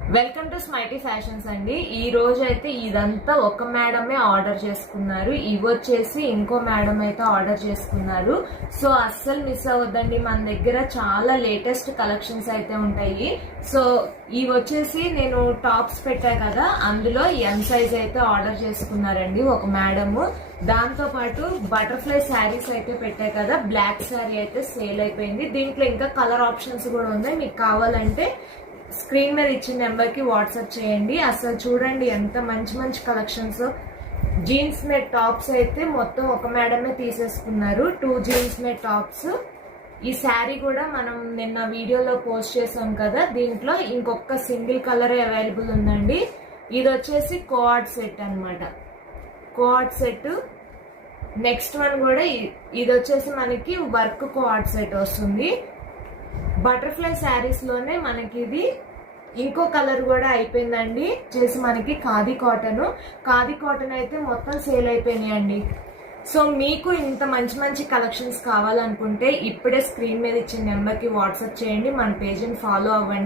Welcome to స్మైటీ fashions అండి. ఈ రోజు అయితే ఇదంతా ఒక మేడమే ఆర్డర్ చేసుకున్నారు. ఇవి వచ్చేసి ఇంకో మేడం అయితే ఆర్డర్ చేసుకున్నారు. సో అస్సలు మిస్ అవ్వద్దండి, మన దగ్గర చాలా లేటెస్ట్ కలెక్షన్స్ అయితే ఉంటాయి. సో ఇవి వచ్చేసి నేను టాప్స్ పెట్టా కదా, అందులో ఎం సైజ్ అయితే ఆర్డర్ చేసుకున్నారండి ఒక మేడము. దాంతో పాటు బటర్ఫ్లై శారీస్ అయితే పెట్టాయి కదా, బ్లాక్ శారీ అయితే సేల్ అయిపోయింది. దీంట్లో ఇంకా కలర్ ఆప్షన్స్ కూడా ఉన్నాయి. మీకు కావాలంటే స్క్రీన్ మీద ఇచ్చిన నెంబర్ కి వాట్సాప్ చేయండి. అసలు చూడండి ఎంత మంచి మంచి కలెక్షన్స్. జీన్స్ మేడ్ టాప్స్ అయితే మొత్తం ఒక మేడమే తీసేసుకున్నారు, 2 జీన్స్ మేడ్ టాప్స్. ఈ శారీ కూడా మనం నిన్న వీడియోలో పోస్ట్ చేసాం కదా, దీంట్లో ఇంకొక సింగిల్ కలర్ అవైలబుల్ ఉందండి. ఇది వచ్చేసి కోఆర్డ్ సెట్ అన్నమాట, కోఆర్డ్ సెట్. నెక్స్ట్ వన్ కూడా ఇది వచ్చేసి మనకి వర్క్ కోఆర్డ్ సెట్ వస్తుంది. బటర్ఫ్లై శారీస్ లోనే మనకి ఇది ఇంకో కలర్ కూడా అయిపోయిందండి, చేసి మనకి ఖాదీ కాటన్ అయితే మొత్తం సేల్ అయిపోయినాయండి. సో మీకు ఇంత మంచి మంచి కలెక్షన్స్ కావాలనుకుంటే ఇప్పుడే స్క్రీన్ మీద ఇచ్చిన నెంబర్ కి వాట్సాప్ చేయండి, మన పేజ్ ని ఫాలో అవ్వండి.